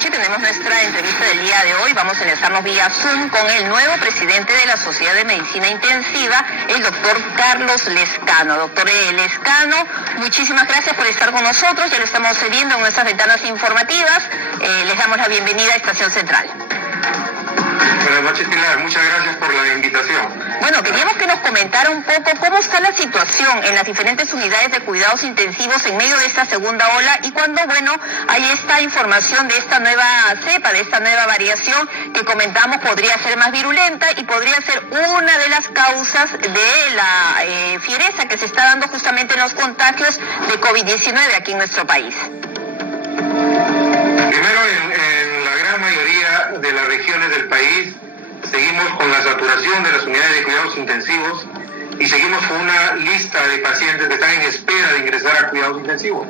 noche tenemos nuestra entrevista del día de hoy. Vamos a enlazarnos vía Zoom con el nuevo presidente de la Sociedad de Medicina Intensiva, el doctor Carlos Lezcano. Doctor Lezcano, muchísimas gracias por estar con nosotros. Ya lo estamos viendo en nuestras ventanas informativas. Les damos la bienvenida a Estación Central. Buenas noches, Pilar. Muchas gracias por la invitación. Bueno, queríamos que nos comentara un poco cómo está la situación en las diferentes unidades de cuidados intensivos en medio de esta segunda ola y cuando, bueno, hay esta información de esta nueva cepa, de esta nueva variación que comentamos podría ser más virulenta y podría ser una de las causas de la fiereza que se está dando justamente en los contagios de COVID-19 aquí en nuestro país. Primero, en la gran mayoría de las regiones del país seguimos con la saturación de las unidades de cuidados intensivos y seguimos con una lista de pacientes que están en espera de ingresar a cuidados intensivos.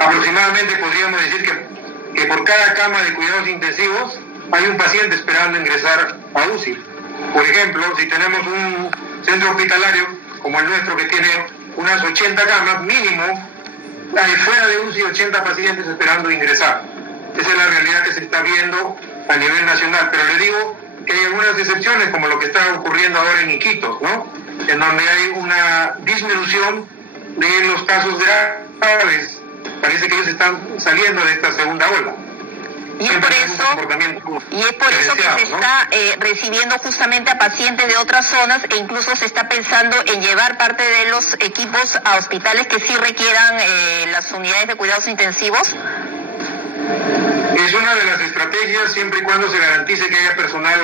Aproximadamente podríamos decir que por cada cama de cuidados intensivos hay un paciente esperando ingresar a UCI. Por ejemplo, si tenemos un centro hospitalario como el nuestro que tiene unas 80 camas, mínimo, hay fuera de UCI 80 pacientes esperando ingresar. Esa es la realidad que se está viendo a nivel nacional, pero le digo que hay algunas excepciones, como lo que está ocurriendo ahora en Iquitos, ¿no? En donde hay una disminución de los casos graves. Parece que ellos están saliendo de esta segunda ola. Y es por eso que se está recibiendo justamente a pacientes de otras zonas e incluso se está pensando en llevar parte de los equipos a hospitales que sí requieran las unidades de cuidados intensivos. Es una de las estrategias siempre y cuando se garantice que haya personal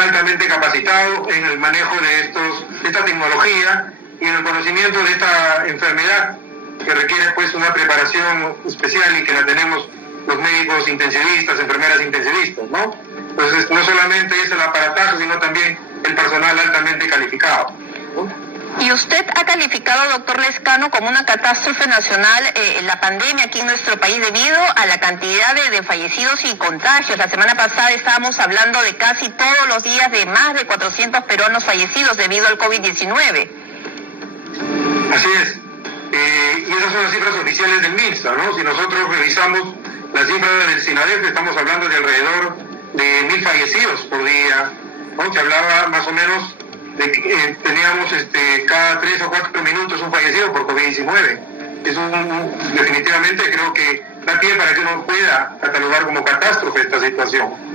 altamente capacitado en el manejo de esta tecnología y en el conocimiento de esta enfermedad que requiere pues una preparación especial y que la tenemos los médicos intensivistas, enfermeras intensivistas, ¿no? Entonces no solamente es el aparataje, sino también el personal altamente calificado, ¿no? Y usted ha calificado, doctor Lezcano, como una catástrofe nacional la pandemia aquí en nuestro país debido a la cantidad de fallecidos y contagios. La semana pasada estábamos hablando de casi todos los días de más de 400 peruanos fallecidos debido al COVID-19. Así es. Y esas son las cifras oficiales del MINSA, ¿no? Si nosotros revisamos las cifras del SINADEF, estamos hablando de alrededor de 1.000 fallecidos por día, ¿no? Se hablaba más o menos de que teníamos cada 3 o 4 minutos un fallecido por COVID-19. Definitivamente creo que da pie para que uno pueda catalogar como catástrofe esta situación.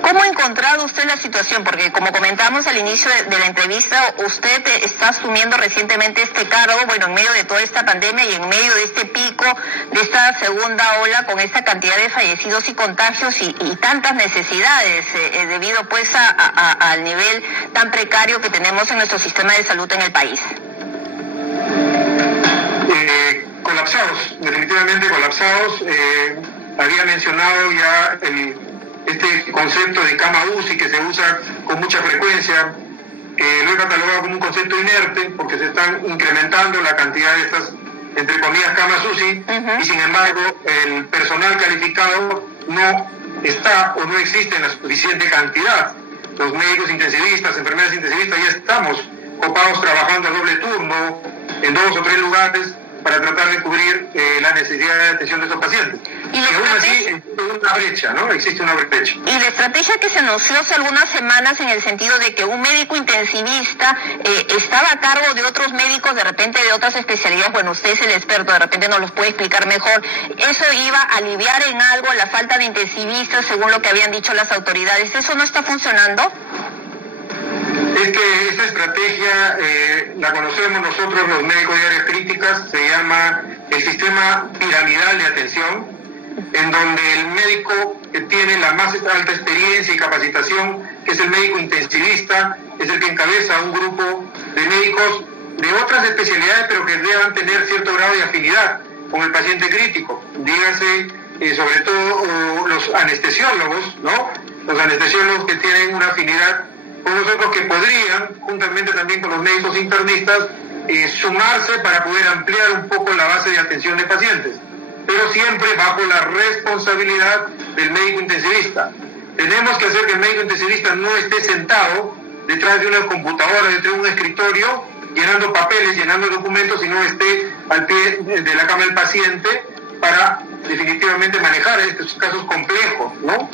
¿Cómo ha encontrado usted la situación? Porque como comentamos al inicio de la entrevista, usted está asumiendo recientemente este cargo, bueno, en medio de toda esta pandemia y en medio de este pico, de esta segunda ola, con esta cantidad de fallecidos y contagios y tantas necesidades, debido pues al nivel tan precario que tenemos en nuestro sistema de salud en el país. Colapsados, definitivamente colapsados. Había mencionado ya este concepto de cama UCI que se usa con mucha frecuencia, lo he catalogado como un concepto inerte porque se están incrementando la cantidad de estas, entre comillas, camas UCI, y sin embargo el personal calificado no está o no existe en la suficiente cantidad. Los médicos intensivistas, enfermeras intensivistas ya estamos copados trabajando a doble turno en 2 o 3 lugares para tratar de cubrir la necesidad de atención de estos pacientes. Y aún así existe una brecha, ¿no? Existe una brecha. Y la estrategia que se anunció hace algunas semanas en el sentido de que un médico intensivista estaba a cargo de otros médicos, de repente de otras especialidades, bueno, usted es el experto, de repente nos los puede explicar mejor, ¿eso iba a aliviar en algo la falta de intensivistas según lo que habían dicho las autoridades? ¿Eso no está funcionando? Esta estrategia la conocemos nosotros los médicos de áreas críticas, se llama el sistema piramidal de atención, en donde el médico que tiene la más alta experiencia y capacitación, que es el médico intensivista, es el que encabeza un grupo de médicos de otras especialidades, pero que deban tener cierto grado de afinidad con el paciente crítico. Dígase, sobre todo los anestesiólogos, ¿no? Los anestesiólogos que tienen una afinidad con nosotros, que podrían, juntamente también con los médicos internistas, sumarse para poder ampliar un poco la base de atención de pacientes, pero siempre bajo la responsabilidad del médico intensivista. Tenemos que hacer que el médico intensivista no esté sentado detrás de una computadora, detrás de un escritorio, llenando papeles, llenando documentos, sino esté al pie de la cama del paciente para definitivamente efectivamente manejar estos casos complejos, ¿no?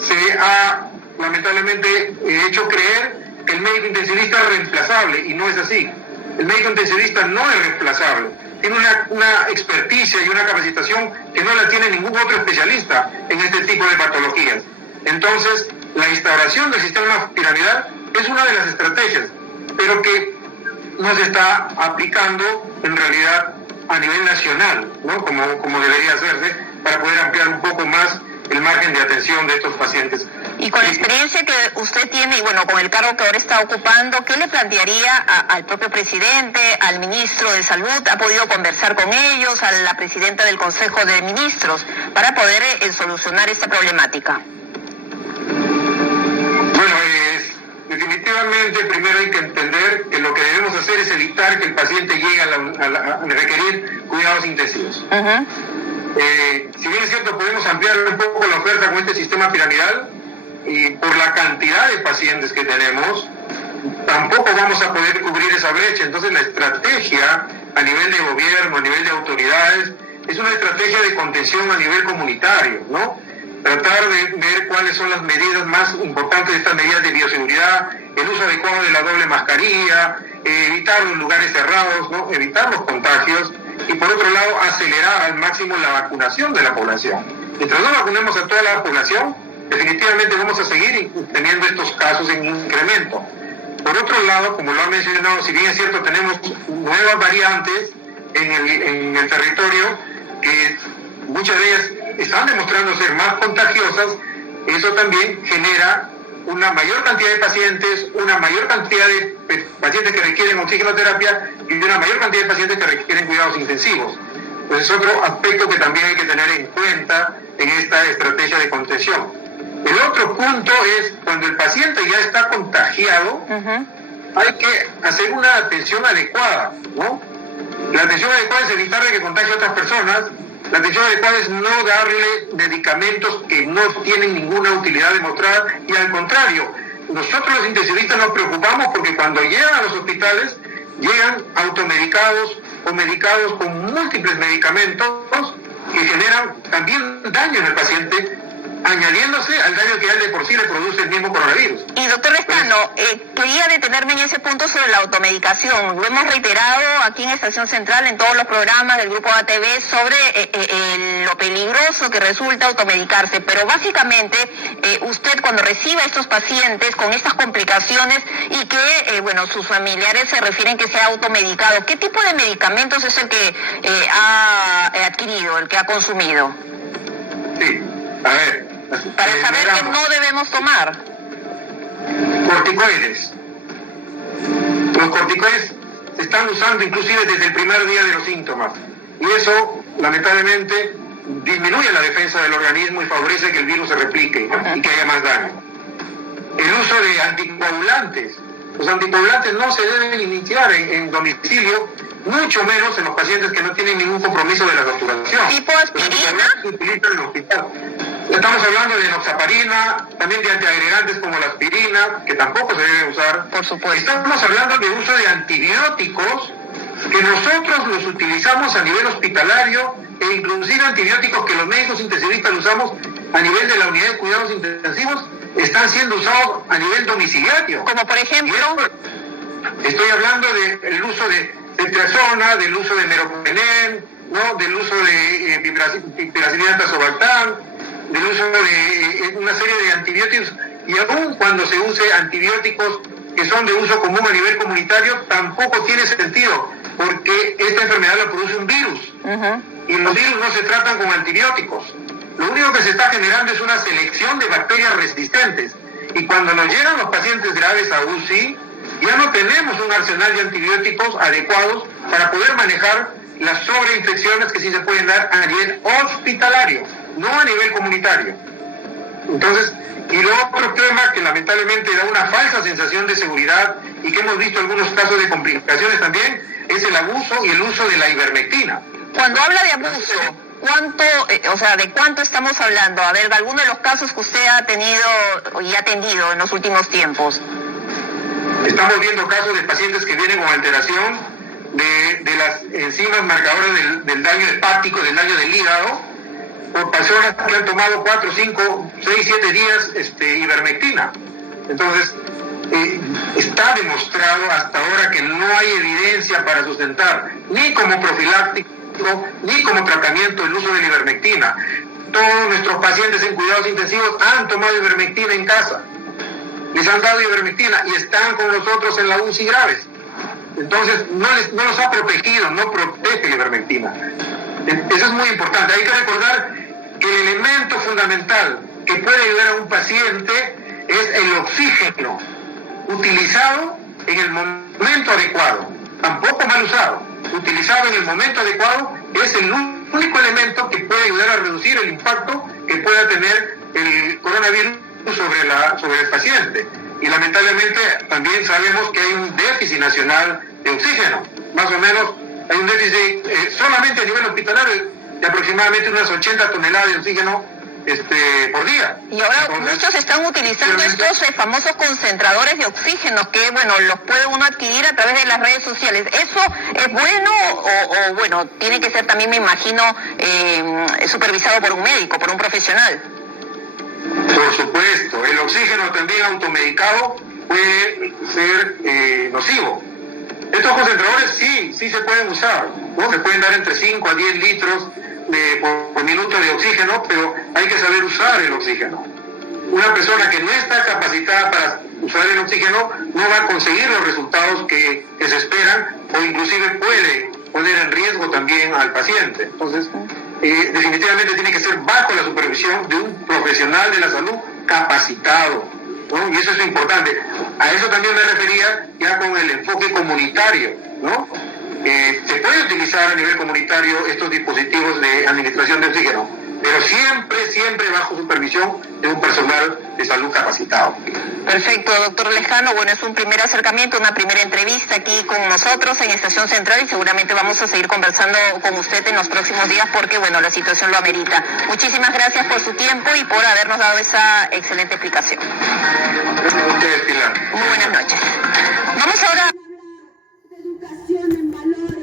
Se ha lamentablemente hecho creer que el médico intensivista es reemplazable, y no es así. El médico intensivista no es reemplazable. Tiene una experticia y una capacitación que no la tiene ningún otro especialista en este tipo de patologías. Entonces, la instauración del sistema piramidal es una de las estrategias, pero que no se está aplicando en realidad a nivel nacional, ¿no? Como debería hacerse, para poder ampliar un poco más el margen de atención de estos pacientes. Y con la experiencia que usted tiene, y bueno, con el cargo que ahora está ocupando, ¿qué le plantearía al propio presidente, al ministro de Salud? ¿Ha podido conversar con ellos, a la presidenta del Consejo de Ministros, para poder solucionar esta problemática? Bueno, definitivamente primero hay que entender que lo que debemos hacer es evitar que el paciente llegue a requerir cuidados intensivos. Si bien es cierto, podemos ampliar un poco la oferta con este sistema piramidal, y por la cantidad de pacientes que tenemos, tampoco vamos a poder cubrir esa brecha. Entonces la estrategia a nivel de gobierno, a nivel de autoridades, es una estrategia de contención a nivel comunitario, ¿no? Tratar de ver cuáles son las medidas más importantes de estas medidas de bioseguridad, el uso adecuado de la doble mascarilla, evitar los lugares cerrados, ¿no? Evitar los contagios, y por otro lado acelerar al máximo la vacunación de la población. Mientras no vacunemos a toda la población, definitivamente vamos a seguir teniendo estos casos en incremento. Por otro lado, como lo ha mencionado, si bien es cierto, tenemos nuevas variantes en el territorio, que muchas de ellas están demostrando ser más contagiosas. Eso también genera una mayor cantidad de pacientes, una mayor cantidad de pacientes que requieren oxigenoterapia y una mayor cantidad de pacientes que requieren cuidados intensivos. Pues es otro aspecto que también hay que tener en cuenta en esta estrategia de contención. El otro punto es cuando el paciente ya está contagiado, hay que hacer una atención adecuada, ¿no? La atención adecuada es evitar que contagie a otras personas. La atención adecuada es no darle medicamentos que no tienen ninguna utilidad demostrada, y al contrario, nosotros los intensivistas nos preocupamos porque cuando llegan a los hospitales llegan automedicados o medicados con múltiples medicamentos que generan también daño en el paciente, añadiéndose al daño que ya de por sí le produce el mismo coronavirus. Y doctor Lescano, quería detenerme en ese punto sobre la automedicación. Lo hemos reiterado aquí en Estación Central, en todos los programas del Grupo ATV, sobre lo peligroso que resulta automedicarse, pero básicamente usted cuando recibe a estos pacientes con estas complicaciones y que, sus familiares se refieren que se ha automedicado, ¿qué tipo de medicamentos es el que ha adquirido, el que ha consumido? Sí, a ver. Para saber que no debemos tomar. Corticoides. Los corticoides se están usando inclusive desde el primer día de los síntomas. Y eso, lamentablemente, disminuye la defensa del organismo y favorece que el virus se replique y que haya más daño. El uso de anticoagulantes. Los anticoagulantes no se deben iniciar en domicilio, mucho menos en los pacientes que no tienen ningún compromiso de la saturación. ¿Tipo aspirina? Se utilizan en el hospital. Estamos hablando de enoxaparina, también de antiagregantes como la aspirina, que tampoco se debe usar. Por supuesto. Estamos hablando de uso de antibióticos que nosotros los utilizamos a nivel hospitalario, e inclusive antibióticos que los médicos intensivistas usamos a nivel de la unidad de cuidados intensivos, están siendo usados a nivel domiciliario. Como por ejemplo... Estoy hablando del uso de ceftriaxona, del uso de meropenem, ¿no? Del uso de piperacilina tazobactam, del uso de una serie de antibióticos, y aún cuando se use antibióticos que son de uso común a nivel comunitario, tampoco tiene sentido, porque esta enfermedad la produce un virus, y los virus no se tratan con antibióticos. Lo único que se está generando es una selección de bacterias resistentes, y cuando nos llegan los pacientes graves a UCI, ya no tenemos un arsenal de antibióticos adecuados para poder manejar las sobreinfecciones que sí se pueden dar a nivel hospitalario, no a nivel comunitario. Entonces, y lo otro tema que lamentablemente da una falsa sensación de seguridad y que hemos visto algunos casos de complicaciones también, es el abuso y el uso de la ivermectina. Cuando habla de abuso, ¿de cuánto estamos hablando? A ver, de alguno de los casos que usted ha tenido y ha atendido en los últimos tiempos. Estamos viendo casos de pacientes que vienen con alteración de las enzimas marcadoras del daño hepático, del daño del hígado, por personas que han tomado 4, 5, 6, 7 días ivermectina. Entonces, está demostrado hasta ahora que no hay evidencia para sustentar ni como profiláctico ni como tratamiento el uso de la ivermectina. Todos nuestros pacientes en cuidados intensivos han tomado ivermectina en casa, les han dado ivermectina y están con nosotros en la UCI graves. Entonces no los ha protegido, no protege la ivermectina. Eso es muy importante. Hay que recordar que el elemento fundamental que puede ayudar a un paciente es el oxígeno, utilizado en el momento adecuado, tampoco mal usado, utilizado en el momento adecuado es el único elemento que puede ayudar a reducir el impacto que pueda tener el coronavirus sobre el paciente. Y lamentablemente también sabemos que hay un déficit nacional de oxígeno, más o menos hay un déficit solamente a nivel hospitalario de aproximadamente unas 80 toneladas de oxígeno por día. Y ahora muchos están utilizando estos famosos concentradores de oxígeno que, bueno, los puede uno adquirir a través de las redes sociales. ¿Eso es bueno o bueno, tiene que ser también, me imagino, supervisado por un médico, por un profesional? Por supuesto, el oxígeno también automedicado puede ser nocivo. Estos concentradores sí se pueden usar, ¿no? Se pueden dar entre 5 a 10 litros por minuto de oxígeno, pero hay que saber usar el oxígeno. Una persona que no está capacitada para usar el oxígeno no va a conseguir los resultados que se esperan o inclusive puede poner en riesgo también al paciente. Entonces, definitivamente tiene que ser bajo la supervisión de un profesional de la salud capacitado, ¿no? Y eso es importante. A eso también me refería ya con el enfoque comunitario, ¿no? Se puede utilizar a nivel comunitario estos dispositivos de administración de oxígeno, pero siempre bajo supervisión de un personal de salud capacitado. Perfecto, doctor Lejano. Bueno, es un primer acercamiento, una primera entrevista aquí con nosotros en Estación Central y seguramente vamos a seguir conversando con usted en los próximos días porque, bueno, la situación lo amerita. Muchísimas gracias por su tiempo y por habernos dado esa excelente explicación. Gracias a ustedes, Pilar. Muy buenas noches.